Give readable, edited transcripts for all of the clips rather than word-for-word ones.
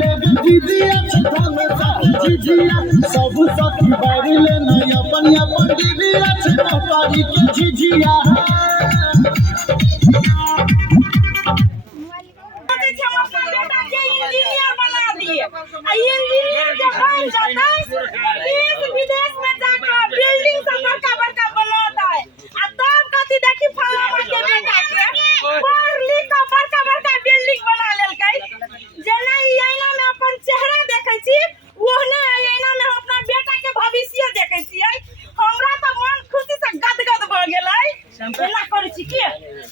ले दीदिया धन झिझिया सब सखी बारी ले नहीं अपन अपन दीदिया पारी के झिझिया इंजीनियर के बन जाता है देश विदेश में जाकर बिल्डिंग सब बड़का बड़का बनाता है आ तब कथी देखी फलाना के बेटा के पढ़ लिख के बड़का बड़का बिल्डिंग बना लेलकै जेना ई आईना में अपन चेहरा देखै छी ओहने आईना में हम अपना बेटा के भविष्य देखै छियै हमरा त मन खुशी से गदगद भ गेलै एना करै छी की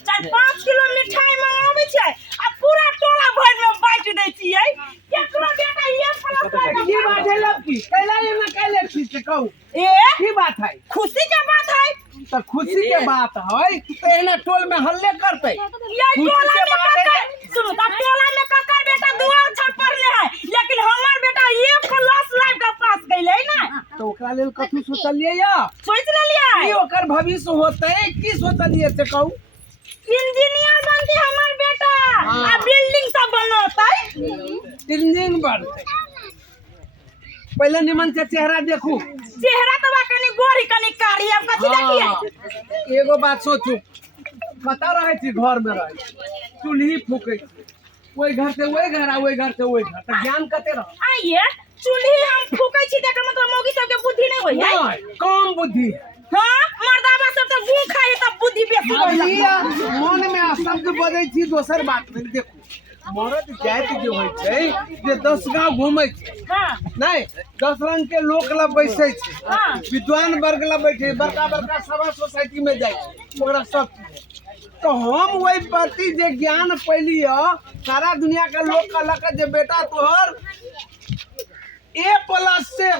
4-5 किलो मिठाई मंगाबै छै आ पूरा टोला भर में बांट दै छियै केकरो बेटा ये प्लस की बात है लब की कैला ये ना कैले छी से कहू ए की बात है खुशी के बात है तो खुशी के बात है पहले टोल में हल्ले करते ये टोला में ककर सुनो त टोला में ककर बेटा दुआर छत पढ़ले है लेकिन हमर बेटा ये क्लास लाइफ का पास गइले ना तो ओकरा लेल कथु सोचलिए या सोच लेलिए की ओकर भविष्य होते की सोचलिए से कहू इंजीनियर बनते हमर बेटा आ बिल्डिंग सब बनौतै इंजीनियर बनते पहले निमन से चेहरा देखू चेहरा तो कनी गोरी कनी कारी अब कथि देखिए एगो बात सोचू बता रहे थी घर में रहे चूल्ही फूके ओई घर से ओई घर आ ओई घर से ओई घर त ज्ञान कते रह आइए चूल्ही हम फूकै छी तकर मतलब मौगी सब के बुद्धि नहीं होय है कम बुद्धि हां मर्दावा सब तो गूं खाए तब बुद्धि बेसी होय मन में शब्द बजै छी दोसर बात नहीं देखू मरद जाति जो होय छै जे 10 गांव घूमै छै हां नहीं 10 रंग के लोक ला बैठै छै हां विद्वान वर्ग ला बैठे बड़का बड़का सभा सोसाइटी में जाय ओकरा सब तो हम वही प्रति जे ज्ञान पैलियो सारा दुनिया के लोग कहलक जे बेटा तोहर A+ से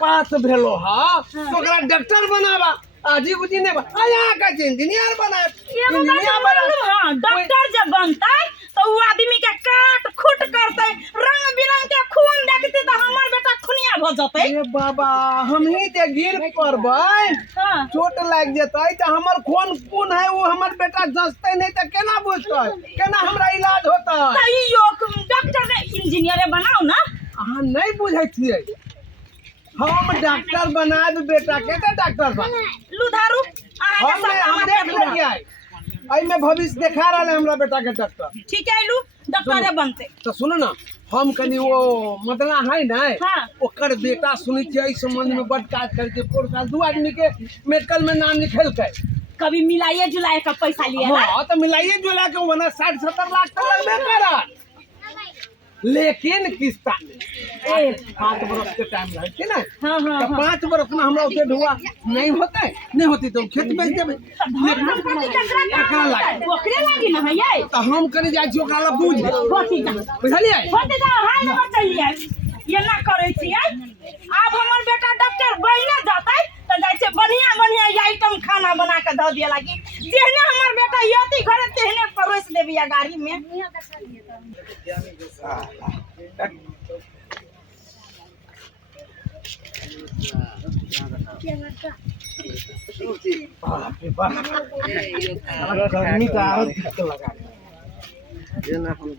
पास भेलो हा तो ओकरा डॉक्टर बनावा आजी बुझी ने आया का इंजीनियर बना इंजीनियर बना हां डॉक्टर जब बनतै तो वो आदमी के काट खुट करतै रंग बिरंग के खून देखतै तो हमर बेटा खुनिया भ जतै ए बाबा हम ही जे गिर पड़बै हां चोट लाग जेतै त हमर खून कोन है वो हमर बेटा जसतै नहीं त केना बुझतै केना हमरा इलाज होतै त यो डॉक्टर ने इंजीनियर बनाओ ना अहाँ नहीं बुझै छियै हम डॉक्टर बनाब बेटा के डॉक्टर बना लुधारू अहाँ के हम देख लेलियै आई में भविष्य देखा रहा है हमरा बेटा के डॉक्टर ठीक है लू डॉक्टर बनते तो सुनो ना हम कनी वो मतला है ना हां ओकर बेटा सुनी छियै इस संबंध में बड़ काज करके पूरा साल 2 आदमी के मेडिकल में नाम लिखेलकै कभी मिलाइए जुलाए का पैसा लिया ना हां तो मिलाइए जुला के वना 60-70 लाख तक लगबे करत लेकिन किस्ता 5 बरस के टाइम रहे कि ना हां हां तो 5 बरस में हमरा उसे ढुआ नहीं होती तो खेत बेच देबे ओकरे लागी ना है ये तो हम कने जाय छी ओकरा ला बुझ होती जा बुझलियै होती जा हाल बचलिए ये ना करे छियै अब हमर बेटा डॉक्टर बनिए जातै त जाय छै बढ़िया बढ़िया आइटम खाना बना के द दिए लागी जेहने हमर बेटा यति घरे तेहने परोस देबी या गाड़ी में गर्मी का और दिक्कत लगा ये ना हम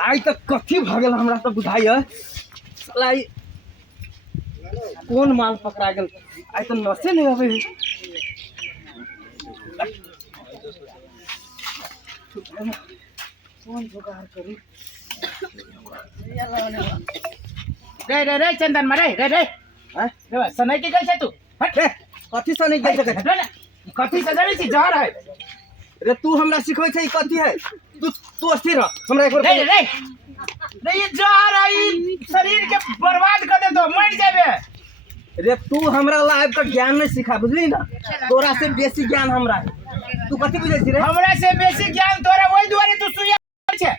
आई तक कथी भगल हमरा तो बुझाई है साला कौन माल पकड़ा गेल आई तो नसे नहीं आवे कौन जुगाड़ करी रे चंदन मरे रे हैं सनई के कैसे तू हट रे कथी से नहीं देख हटो ना कथी से जाने छी जहर है रे तू हमरा सिखबै छै कथी है तू अस्थिर रह हमरा एक बार रे ये जहर है शरीर के बर्बाद कर दे तो मर जाबे रे तू हमरा लाइफ का ज्ञान नहीं सिखा बुझली ना तोरा से बेसी ज्ञान हमरा है तू कथी बुझै छी रे हमरा से बेसी ज्ञान तोरा वही दुआरे तू सुइया छे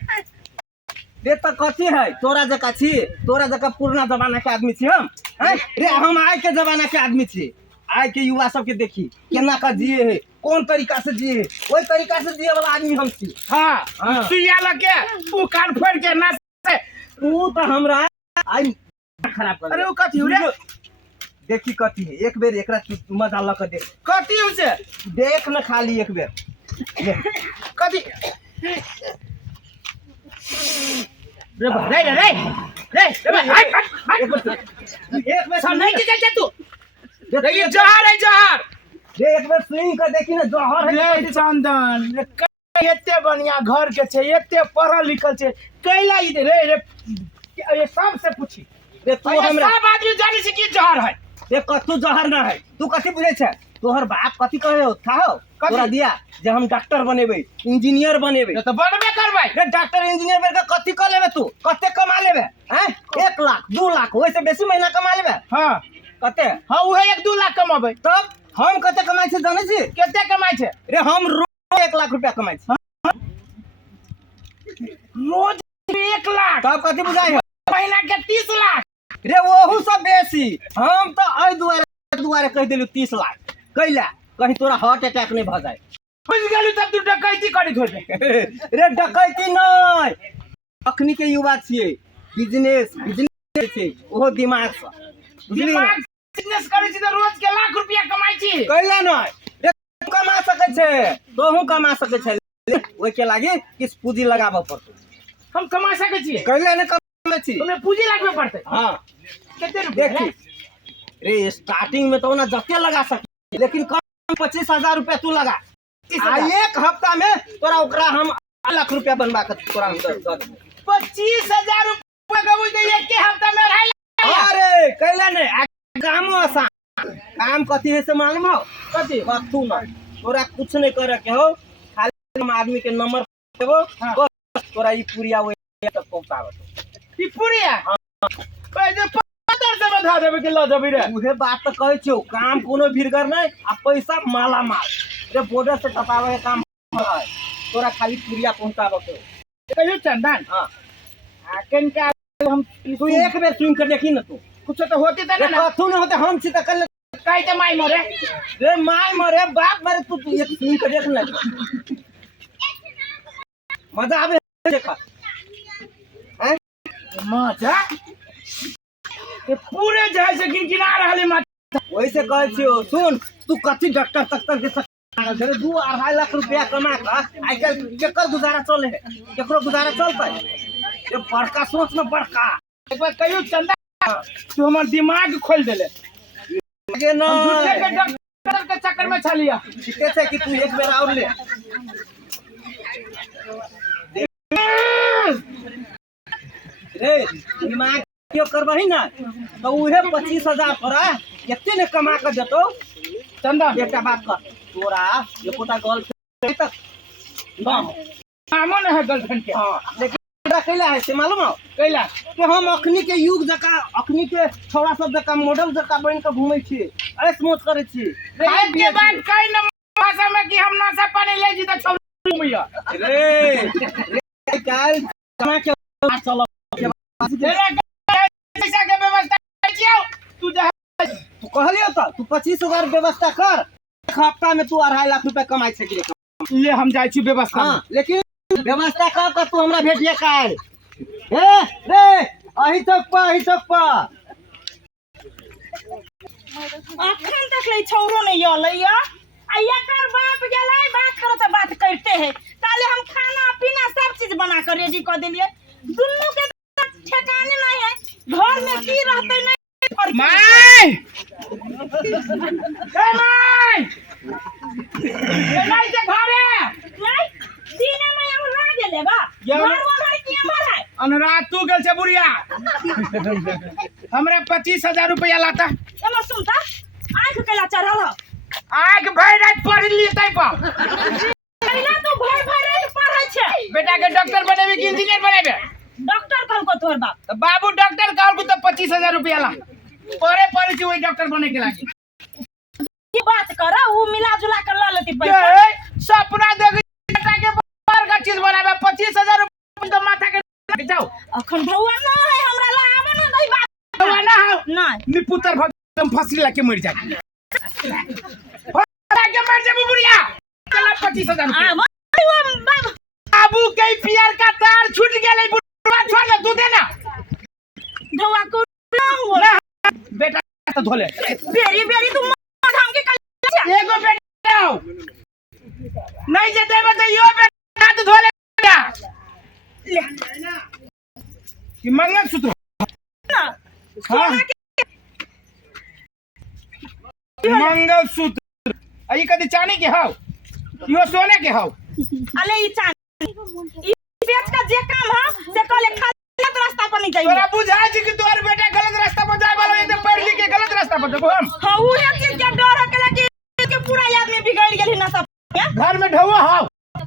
रे त कथी है तोरा जका छी तोरा जका पुराना जमाना के आदमी छी हम हैं रे हम आइ के जमाना के आदमी छी आइ के युवा सब के देखी केना का जिए है कौन तरीका से जिए है ओई तरीका से जिए वाला आदमी हम छी हां सुइया लगे तू कान फोड़ के ना तू तो हमरा आई खराब कर अरे वो कथी रे देखी कथी है, एक बेर एकरा तू मजा ल के देख, कथी उसे देख न खाली एक बेर ले। कथी रे बा रे रे रे रे रे बा हट हट एक बेर सब नहीं के चल तू रे ये जहर है जहर रे, एक बेर स्विंग कर देखी ना, जहर है। रे चंदन रे एते बढ़िया घर के छे, एते पढ़ल लिखल छे, कैला ई रे रे ये सब से पूछी रे तू ये हमरा सब आदमी जाने से की जहर है। रे कतू जहर ना है, तू कथी बुझे छे? तोहर बाप कथी कहे हो था हो तोरा दिया जे हम डॉक्टर बनेबे, इंजीनियर बनेबे। तो बनबे करबै रे डॉक्टर इंजीनियर बन के कथी कर लेबे? तू कते कमा लेबे? हैं 1 लाख 2 लाख वैसे बेसी महीना कमा लेबे? हां कते? हां उहे 1-2 लाख कमाबै। तब हम कते कमाई छे जाने छी? केते कमाई छे? रे हम रोज 1 लाख रुपया कमाई छी। रोज 1 लाख तब कथी बुझाई हो? महीना के 30 लाख। रे ओहू सब बेसी, हम तो आई दुआरे कह देलु 30 लाख कैला, कहीं तोरा हार्ट अटैक नहीं भ जाए। बुझ गेलु तब तू डकैती करी थोड़े। रे डकैती नहीं, अखनी के युवा छिए, बिजनेस छै ओहो दिमाग से, बुझली ना? बिजनेस करै छी त रोज के लाख रुपया कमाई छी। कैला नहीं रे, तू कमा सके छे, तोहू कमा सके छे, ओइ के लागी किस पूंजी लगाबे पड़तौ। हम कमा सकै छी, कैला ने कमा छी? तुमने पूंजी लगबे पड़तै। हां केते रुपया? देखी रे, स्टार्टिंग में तो ना जते लगा सके, लेकिन कम 25,000 रुपया तू लगा, आ 1 हफ्ता में तोरा ओकरा हम 1 लाख रुपया बनवा के तोरा हम दे देबो। 25,000 रुपया कबू दे एक के हफ्ता में 2.5 लाख। अरे कैला ने काम आसान, काम कथी है से मालूम हो? कथी? कथू ना, तोरा कुछ नहीं करे के हो, खाली हम आदमी के नंबर देबो, बस तोरा ई पूरिया वो तक पहुंचाबो। ई पूरिया पैसे 15 से बता देबे के ल देबे रे। उहे बात तो कहै छियो, काम कोनो भीड़गर नहीं, आ पैसा माला माल। रे बॉर्डर से टपावे के काम है, तोरा खाली पूरिया पहुंचाबो के। कहियो चंदन हां आकन का हम तू एक बेर सुन के देखी ना, तू कुछ तो होती त रे ना कथू न होते, हम छी त कल काई त माई मरे। रे माय मरे बाप मरे, तू एक सुन के देख ना, मजा आवे देखा हैं? मजा ये पूरे जाय से गिनगिना रहले मत। वैसे कहे छियो, सुन तू कथी डॉक्टर तक के रे 2-2.5 लाख रुपया कमा के आई कल केकर गुजारा चले है? केकरो गुजारा चलतै? ये बड़का सोच न, बड़का एक बार कहियो चंदन तू हमर दिमाग खोल देले। आगे न हम झूठे के डॉक्टर के चक्कर में छलिया। ठीके छै कि तू एक बेर और ले। रे दिमाग क्यों करबही ना, तो उहे 25,000 तोरा केते ने कमा के देतो। चंदन एकटा बात कर, तोरा एकोटा गर्लफ्रेंड तक ना हो। नामो न है गर्लफ्रेंड के। हाँ, लेकिन तोरा कैला है से मालूम हो? कैला कि हम अखनी के युग जका, अखनी के छोरा सब जका मॉडल जका बन के घूमै छी, ऐस मौज करे छी। खाए के बाद कई न भाषा में कि हम नशा पानी ले जी त छोड़ मैया। रे काल कमा के चलो, तेरा पैसा के व्यवस्था छियो तू जा। तू कहलियो त तू 25,000 व्यवस्था कर, एक हफ्ता में तू 2.5 लाख रुपया कमाई सकी रे। ले हम जाय छी व्यवस्था। हां लेकिन व्यवस्था कर के तू हमरा भेटिए काल। रे अही तक पा अखन तक ले छौरो नहीं आलैया, आ एकर बाप गेलै बात करो त बात करते हैं। ताले हम खाना पीना सब चीज बना कर रेडी कर देलिए, दुन्नु के ठिकाने नहीं है, घर में की रहते नहीं। My A my A my के घरे नहीं दिने में हम रह गेले बा, ये घर वाला के मारा अनरात तू गेल छे बुढ़िया। हमरा 25,000 रुपया लाता। एमा सुनता आंख केला चढ़ल हो, आग भर रात पढ़ लिए तै पर। पहिला तो भर रात पढ़ै छै। बेटा के डॉक्टर बनेबे कि इंजीनियर बनेबे? डॉक्टर कहल को तोर बाप। तो बाबू डॉक्टर कहल को तो 25,000 रुपया ला। पढ़े छी वही डॉक्टर बने के लागी। की बात कर, ऊ मिला जुला कर ल लेती पैसा। ए सपना देख बेटा के बार का चीज बनाबे 25,000 रुपया तो माथा के जाओ। अखन भौआ न है हमरा ला आबे न दई बात। भौआ ना हो नहीं नि पुत्र भगम फंसी ला के मर जाए। फंसा के मर जाबू बुढ़िया। चला 25,000 रुपया। बाबा बाबू के प्यार का तार छूट गेलै, बुढ़वा छोड़ दे, तू दे ना। भौआ को ना हुआ बेटा तो धोले बेरी बेरी तुम ढंग के कल एगो बेटा आओ नहीं जे देबे तो यो बेटा हाथ धोले कि मंगलसूत्र ना हाँ मंगलसूत्र आई कदी चांदी के हाउ यो सोने के हाउ अले ई चांदी ई बेच का जे काम है से कले गलत रास्ता पर नहीं तोरा जाइए बुझाय छै कि तोर बेटा गलत रास्ता पर जाय वाला है तो पढ़ लिख के गलत रास्ता पर देबो हम हां वो एक चीज के डर है कि पूरा आदमी बिगड़ गेल ना सब घर में ढौआ हाउ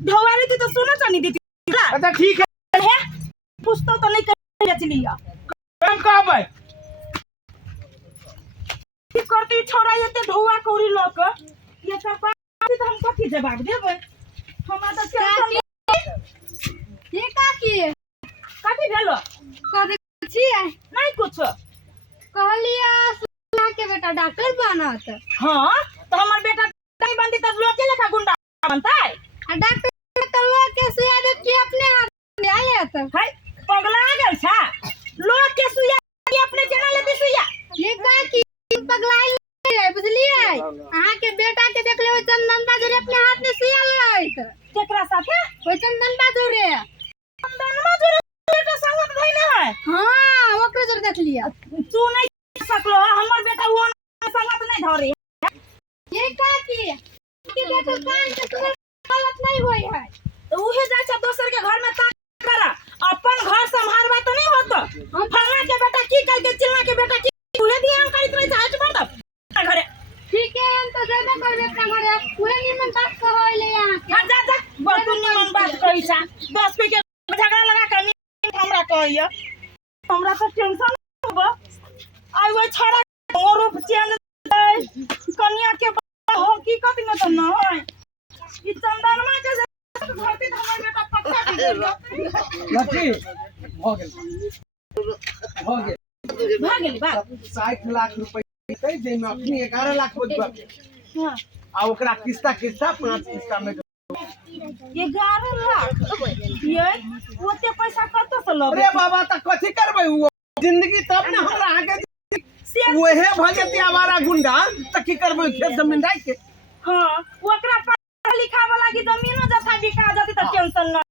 ढवारी थी तो सोना चांदी दी थी अच्छा ठीक है पूछतो तो नहीं कर बेच लिया हम कहबै की करती छोरा ये ते ढौआ कौरी लोक ये सब बात तो हम कथि जवाब देबै हमरा तो ये काकी कथि भेलो करे छियै नहीं कुछ कहलिया सुना के बेटा डॉक्टर बनत हां तो हमर बेटा नहीं बनती तब लोग के लेखा गुंडा बनता है आ डॉक्टर तो लोग के सुइया देत कि अपने हाथ ले आयत हाय पगला गेल छा लोग के सुइया के अपने केना लेती सुइया ये काकी पगलाइ ले बुझलिए अहाँ के बेटा के देख ले चंदन बाजरे अपने हाथ में सुइया लैत केकरा साथे ओ चंदन बाजरे चंदनमा जोरे बेटा संगत धइले है हां ओकरे जोर देख लिया तू नहीं सकलो हमर बेटा वो संगत नहीं धरे ये काकी कि बेटा कान के तुम्हारे गलत नहीं होई है तो उहे जाय छ दोसर के घर में ता करा अपन घर संभालवा तो नहीं होत हम फलना के बेटा की कर के चिल्ला के बेटा की उहे ध्यान करित रही छ हट मत घरे ठीक है हम तो ज्यादा करबे अपना घरे पूरे निमन बात कहले यहां के हां जा जा बतुन निमन बात कहि छ 10 पे के झगड़ा लगा कर हमरा कहियो हमरा तो टेंशन होबो आई वो छोरा और रूप चेंज कन्या के हकीकत में तो ना है ई चंदनमा के धरती हमर बेटा पक्का लकी हो गेल भाग गेल बात 60 लाख रुपए कह दे में अपनी 11 लाख बचबा हां आ ओकरा किस्ता 5 किस्ता में 11 लाख ये ओते पैसा कत से लबे अरे बाबा त कथि करबै वो जिंदगी तब ना हमरा आगे ओहे भ जेती हमारा गुंडा त की करबै खेत जमीन राख के हां ओकरा पढ़ा लिखा वाला की जमीनो जथा बिका जती त टेंशन ना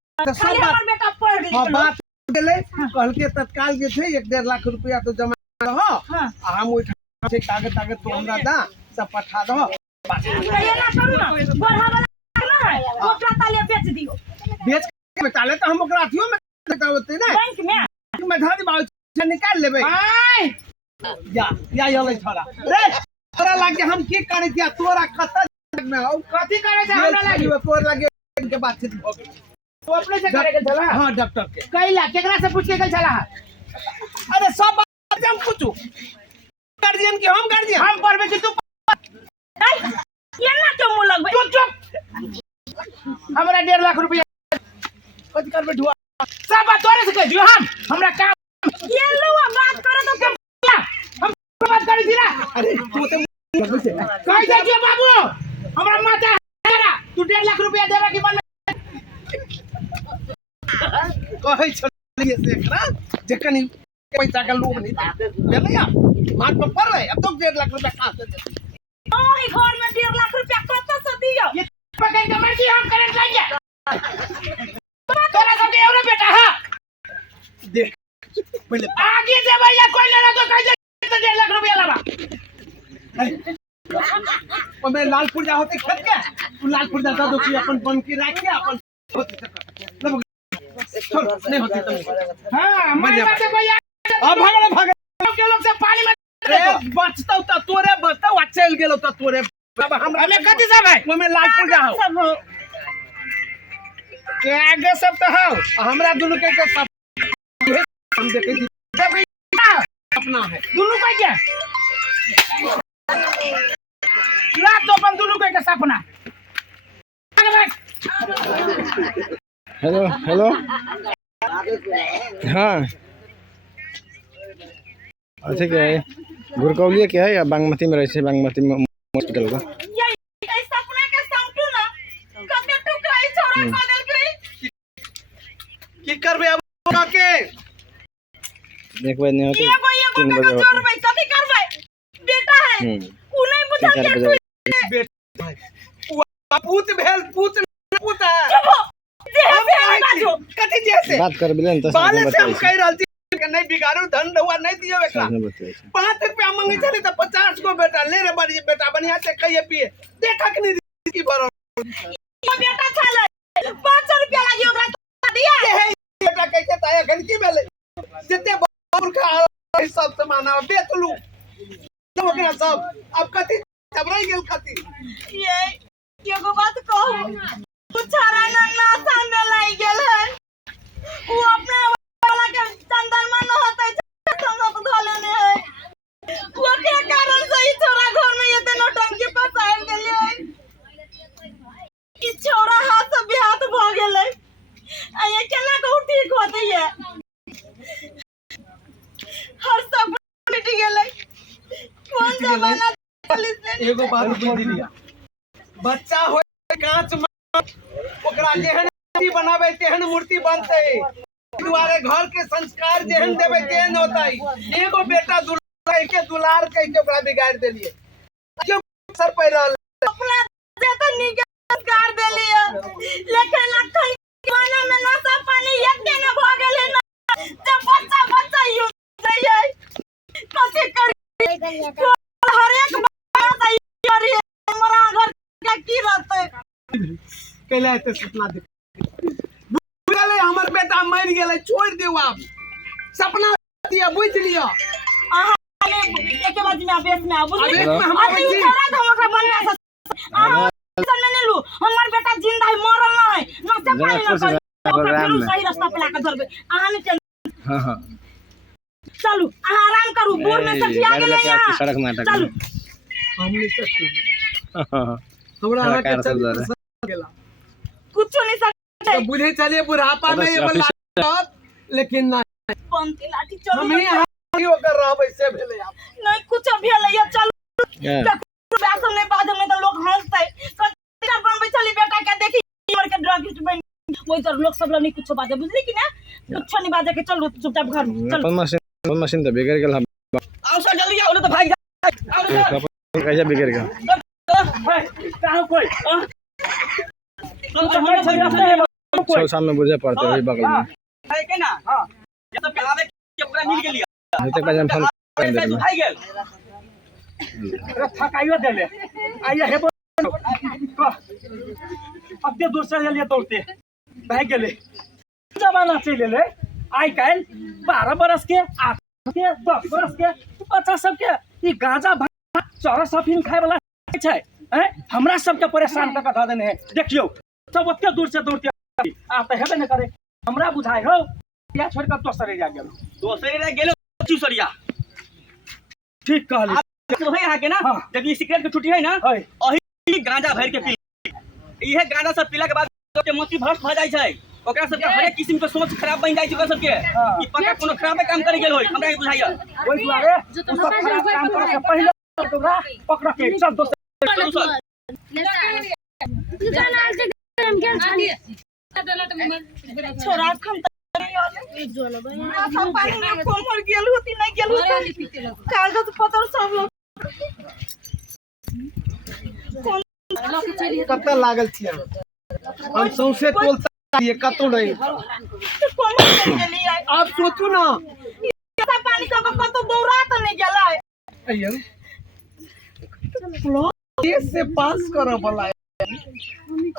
खाली हमर बेटा पढ़ लिख हां लो बात गेलै कहल के तत्काल जे छै 1.5 लाख रुपया तो जमा रहो हां आ हम ओइ से कागज तो हमरा दा सब पठा दो ये ना करू ना बढ़ा वाला ना है ओकरा ताले बेच दियो बेच के बेचाले तो हम ओकरा अथियो में देता होते ना बैंक में धादी बाबू से निकाल लेबै आय या यले छोरा रे तोरा लागे हम की करे दिया तोरा खत्ता में हो कथि करे छै हमरा लागि तोर लागे के बातचीत हो गेल तो अपने से करे के छला हां डॉक्टर के कैला केकरा से पूछ के गेल छला अरे सब बात हम पूछू गार्जियन के हम गार्जियन हम पढ़बे कि तू ये ना क्यों मुंह लगबे चुप चुप हमरा 1.5 लाख रुपया कथि करबै ढुआ सब बात तोरे से कह दियो हम हमरा काम ये लो बात करे तो हम बात करै छी ना अरे तू तो कह दे के बाबू हमरा माथा हेरा तू 1.5 लाख रुपया देबा कि मन कहै छलिए से एकरा जे कनी पैसा का लोभ नहीं देले या मार पर पड़ रहे अब तो 1.5 लाख रुपया कहां से दे ओही घर में 1.5 लाख रुपया कत से दियो ये पकड़ के मर्जी हम करंट लागे तोरा सबके एवरे बेटा हां देख पहले आगे दे भैया कोई लेना तो कह दे 1.5 लाख रुपया लाबा और मैं लालपुर जा होते खेत के तू लालपुर जा दो कि अपन बन के रख के अपन छोड़ नहीं होते तुम हां मैं बात कोई अब भाग के लोग से पानी में रे बचता त तोरे बचता वा चल गेलो त तोरे अब हम हमें कथि सब है वो में लालपुर जा हो सब हो के आगे सब तो हो हमरा दुनु के सब हम देखे थी अपना है दुनु का क्या ला तो अपन दुनु का सपना हेलो हेलो हाँ अच्छा क्या है गुरकौलिया क्या है या बागमती में रहे बागमती में हॉस्पिटल का ये सपना के समटू ना कते टुकराई छोरा खा देल गई की करबे अब के एक बार नहीं होती ये कोई 3 को बजे जोर भाई कथि करबै उ नहीं बुझल 3-4 के बजे पूत भेल पूत पूत है चुप हो जे हम से कहै छी, बाजो कथी जैसे बात कर बिलन त बाले से हम कह रहल छी कि नहीं बिगाड़ू धन रहुआ नहीं दियो एकरा बताइए 5 रुपया मांगे चले तो 50 को बेटा ले रे बड़ी बेटा बढ़िया से कहिए पिए देखक नहीं की बरो ये बेटा छले 500 रुपया लागी ओकरा तो दिया हे बेटा कैसे ताया घर की बेले जितने बाबूर का सब सामान बेच लू तो ओकरा सब अब कथी घबराई गेल कथी ये एगो बात कहू तू छारा ना सामने लाई गेल है वो अपने वाला के चंदन मन होता है संग धो लेने है वो के कारण से ही छोरा घर में ये ते नौटंकी फसायल गेले है ई छोरा हाथ से बिहात भ गेले आ ये केना को ठीक होते है हर सब मिट गेले कौन जमाना पुलिस ने एगो बात बुझ लिया बच्चा हो कांच में ओकरा जेहन मूर्ति बनावे तेहन मूर्ति बनते दुआरे घर के संस्कार जेहन देवे तेहन होता एगो बेटा दुलार के दुलार कह के ओकरा बिगाड़ देलिए क्यों सर पे रहल अपना से तो निके संस्कार देलिए लेकिन अखन जमाना में नशा पानी एके न भ गेले ना जब बच्चा यूज है कथि करी हर एक बात आई करी हमरा घर के की रहते कैला ते सपना देख बुझले हमर बेटा मर गेले छोड़ देऊ आप सपना दिया बुझ लिया आहा एके बाद में आवेश में आबू आवेश में हम अभी आबै छी। छोरा हम ओकरा बनवा से आहा सन में लू हमर बेटा जिंदा है मरल ना है नशा पानी न कर ओकरा फिर सही रास्ता पे लाके धरबे आहा ने चल हां हां चलू आहा आराम करू बोर में से आ गेले यहाँ सड़क नाटक चलू हमने सब हां हमरा हाँ, के कार सब जा चल गेला कुछ नहीं सकते तो बुझे चलिए बुढ़ापा में ये वाला लेकिन ना पंती लाठी चलू हम ही हाथियों कर रहबै से भेले आप नहीं कुछ भेल है चलू बैसो नहीं बाद में तो लोग हंसते कतना बनबै चली बेटा के देखी और के ड्रग बन ओइ तर लोग सब नहीं कुछ बाजे बुझली कि ना कुछ नहीं बाजे के चलो चुपचाप घर चलो अपन मशीन त बिगड़ गेल हम आओ सर जल्दी आओ तो भाग जा आओ सर कैसे बिगड़ गेल कहां कोई हम सही रास्ते है छौ सामने बुझे पड़ते वही बगल में है के ना हां ये सब के आवे के पूरा मिल गेलिए नहीं तक हम फोन कर पैसा देब भाग गेल अरे थकाइयो देले आइए हेबो अत्ते दूर से लिए दौड़ते भाग गेले जमाना चले ले आई काल 12 बरस के 8 के 10 बरस के बच्चा सब के ई गांजा चरस अफीम खाए वाला छै हैं हमरा सब के परेशान क ध देने है देखियो सब ओते दूर से दौड़ते आ त हेबे न करे हमरा बुझाय हो या छोड़ के दोसरे जा गेल दोसरे रह गेलो चूसरिया ठीक कहली तो है यहाँ के ना जब ये सिगरेट की छुट्टी है ना है अही गांजा भर के पी इहे गांजा सब पीला के बाद के मोती भ्रष्ट भ जाय छै ओकरा सब के हर एक किस्म के सोच खराब बन जाय छै ओकरा सब के ई पक्का कोनो खराब काम करे गेल होय हमरा बुझाइया ओइ दुआरे उ सब खराब काम करे से पहले तोरा पकड़ के चल दोसर छोरा खम कोमर गेल होती नहीं गेल होती कागज पत्र सब लोग कत्ता लागल छी हम सौंसे टोलता ये कतो नहीं कोमर गेली है आप सोचू ना ऐसा पानी का कतो दौड़ा तो नहीं गेला अయ్యో केस से पास करो भला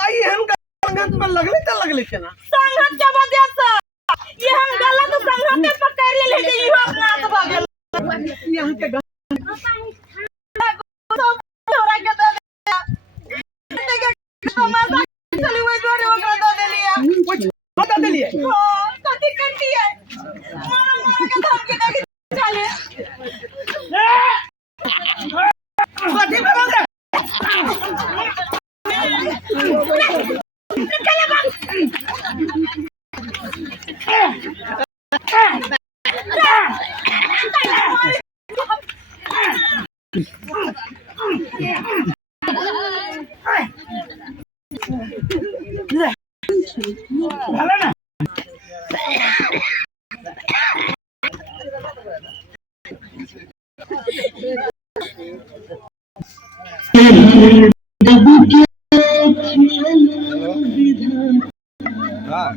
आई हम संगत में लगले के ना संगत के वजह से ये हम गलत संगत पे पकड़ ले लेके इहो अपना हाथ भागल यहाँ के छोरा के दे दिया तमाशा चली हुई जोरे ओकरा दे देलिया कुछ बता दिलिए हां कथि करती है मारा मारा के धमकी दे चले कथी बोल रे भला ना हाँ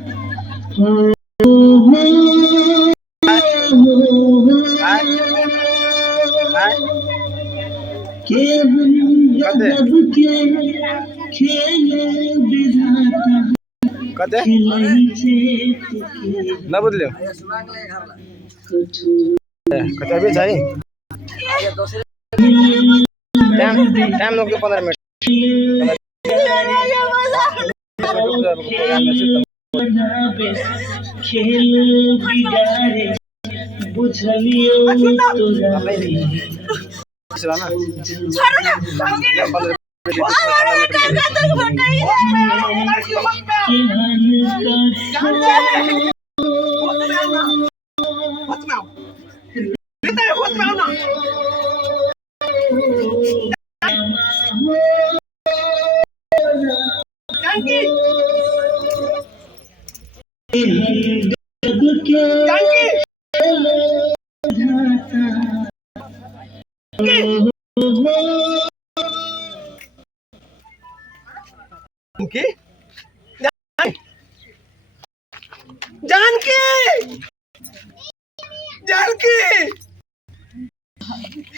कते ना बुझलियो कते अभी चाहिए टाइम लोग 15 मिनट चला ना छोड़ो ना जानकी जानकी जानकी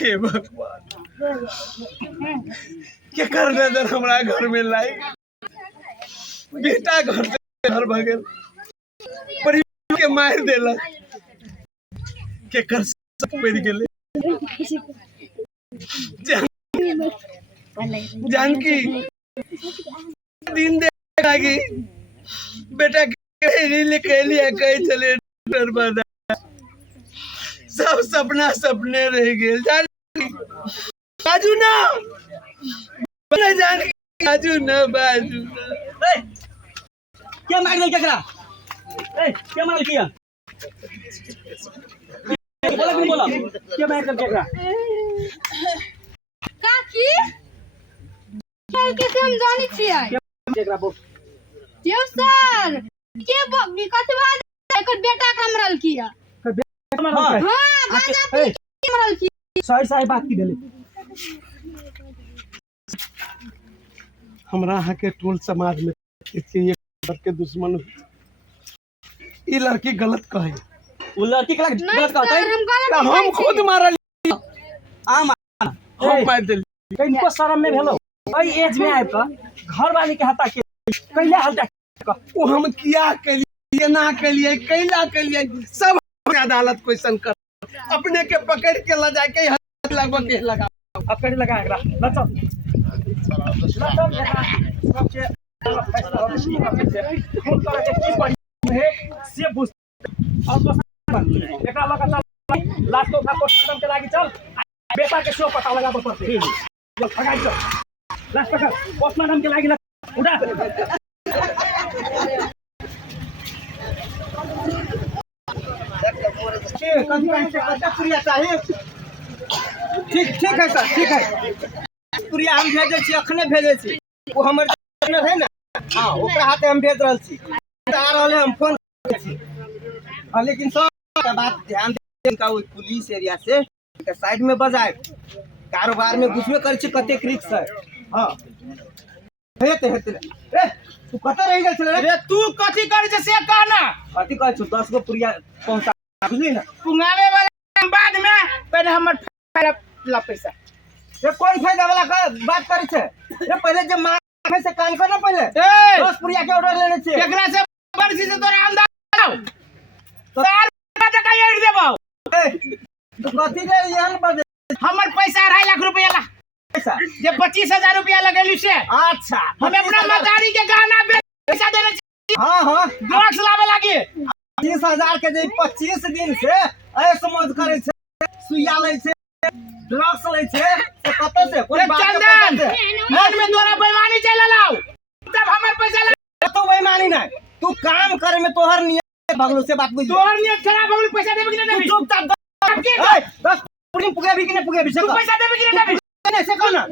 हे भगवान क्या करना दर हमरा घर में लाई बेटा घर से घर भगल परिवार के मार देला के कर सब पड़ गेले जानकी दिन देगी बेटा कहीं लेके लिया कहीं चले बना सब सपना सपने रह गए बाजू ना जानकी बाजू ना बाजू ना क्या मार दिया क्या क्या मार किया बोला क्यों बोला क्या मार कर क्या काकी कैसे हम जानी छियै क्या बोल यो सर के कथि बात एकर बेटा कमरल किया हां हां गांजा पी कमरल किया सही सही बात की देले हमरा यहाँ के टोल समाज में इसके ये के दुश्मन ये लड़की गलत कहे वो लड़की के नहीं गलत कहता है सर, हम गलत हम नहीं खुद मारल आम हम मार दिल कहीं शर्म नहीं भेलो ओई एज में आब का घर वाली के हता के कैले हल्का वो हम किया कलिए ना कलिए कैला कलिए सब अदालत क्वेश्चन कर अपने के पकड़ के ला जाके हाथ लगवा के लगा अब कड़ी लगा एकरा लचो सबके फैसला होने से खून तरह के की पड़ी है से बुझ अब एकरा लगा चल लास्ट को पोस्टमार्टम के लागी चल बेटा के शो पता लगा पड़ते चल भगाई चल लास्ट का पोस्टमार्टम के लागी उठा ठीक ठीक है सर ठीक है पूरिया हम भेजे छी अखने भेजे छी वो हमर है ना हां ओकरा हाथे हम भेज रहल छी आ रहले हम फोन करै छी लेकिन सब का बात ध्यान देन का पुलिस एरिया से साइड में बजाए कारोबार में घुसबे कर छी कते रिस्क है हां हेते हेते ए तू कते रह गेल छले रे तू कथी कर जे से कहना कथी कहै छ 10 गो पुरिया पहुंचा बुझली ना पुंगावे वाला बाद में पहले हमर ला पैसा ये कौन फायदा वाला बात करे छे ये पहले जब मां में से काम करना पहले 10 पुरिया के ऑर्डर लेने छे केकरा से बरसी से तोरा अंदाज तो साल बजे का एड देबो तो कथी रे यान बजे हमर पैसा 2.5 लाख रुपया ला पैसा जे 25,000 रुपया लगेलु से अच्छा हम अपना मदारी के गहना पैसा देले छी हां हां ड्रग्स लावे लागी 30,000 के जे 25 दिन से ऐसे मौज करे छे सुइया ले छे ड्रग्स ले छे तो कते से कोई बात चंदन मन में तोरा बेईमानी चल लाओ तब हमर पैसा ले तो बेईमानी नहीं तू काम करे में तोहर नियत भगलो से बात बुझ तोहर नियत खराब हो पैसा देबे कि नहीं देबे चुपचाप 10 पुरी पुगे भी कि नहीं पुगे भी तू पैसा देबे कि नहीं देबे नहीं से कोना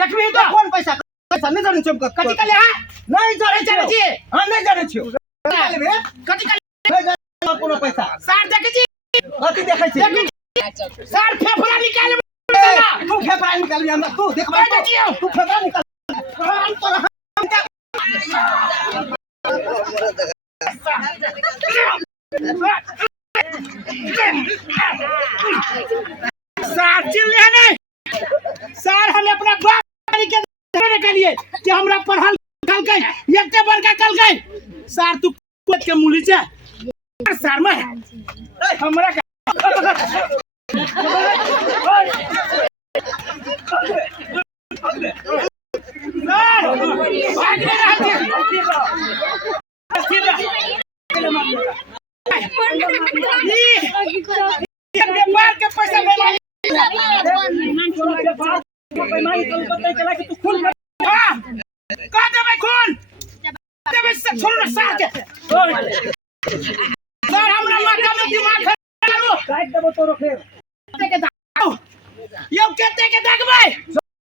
देखबी तो कौन पैसा पैसा नहीं जाने चुप कथि कले हां नहीं जाने जाने छी हां नहीं जाने छी कथि कले नहीं जाने कोनो पैसा सर देखे छी कथी देखै छी सर फेफड़ा निकाल तू फेफड़ा निकाल हमरा तू देख तू फेफड़ा निकाल सर चिल्ले नहीं सर, हम अपना बाप के लिए कि हमरा पढ़ल लिखल गई एक बड़का कल गई सर, तू कोट के मूली से सर में हमरा के पैसा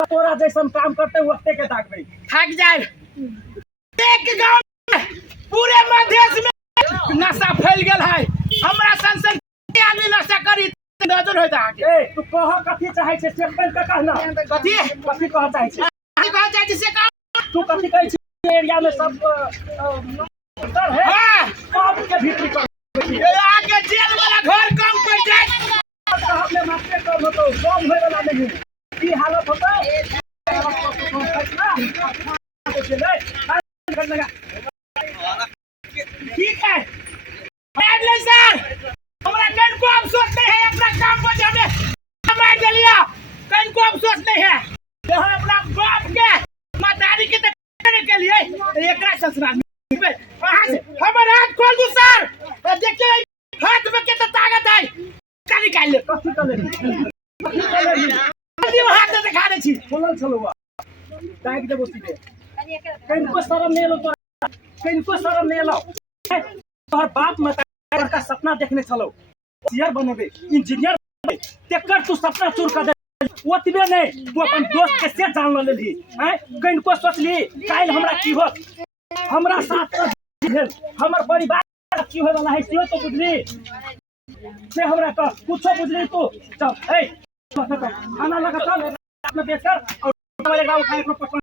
तोरा जैसन काम करते वक्ते के दागबे थक जाए। एक गांव में पूरे मधेश में नशा फैल गेल है, हमरा संसन आदमी नशा करी नजर होता है। ए तू कह कथि चाहे छे स्टेटमेंट का कहना, कथि कथि कह चाहे छे, कथि कह चाहे छे से का तू कथि कहै छे एरिया में सब सर है हां सब के भीतर कर आगे जेल वाला घर कम पड़ जाए, हमने मास्टर कर हो तो कम होय वाला नहीं की हालत होता ठीक है सर, हमरा कहीं को अफसोस नहीं है अपना काम को जाने मार दिया, कहीं को अफसोस नहीं है हम अपना बाप के मातारी के करने के लिए एकरा संस्कार वहां से हमर हाथ खोल दू सर, देखिए हाथ में कितना ताकत है, का निकाल ले कथि कर ले हाथ से दिखा दे छी बोलल चलो टाइप दे बोसी दे कहीं को शर्म नहीं लो, तो कहीं को शर्म नहीं लो, तोहर बाप मतारी का सपना देखने चलो इंजीनियर बनेबे, इंजीनियर तेकर तू सपना चूर कर दे ओतबे नहीं तू अपन दोस्त के से जान लेली हैं, कहीं को सोचली काल हमरा की हो, हमरा साथ भेल हमर परिवार की होय वाला है से तो बुझली से हमरा का कुछो बुझली तू चल ए खाना लगा चल अपना बेचकर और हमारे गांव खाए को पसंद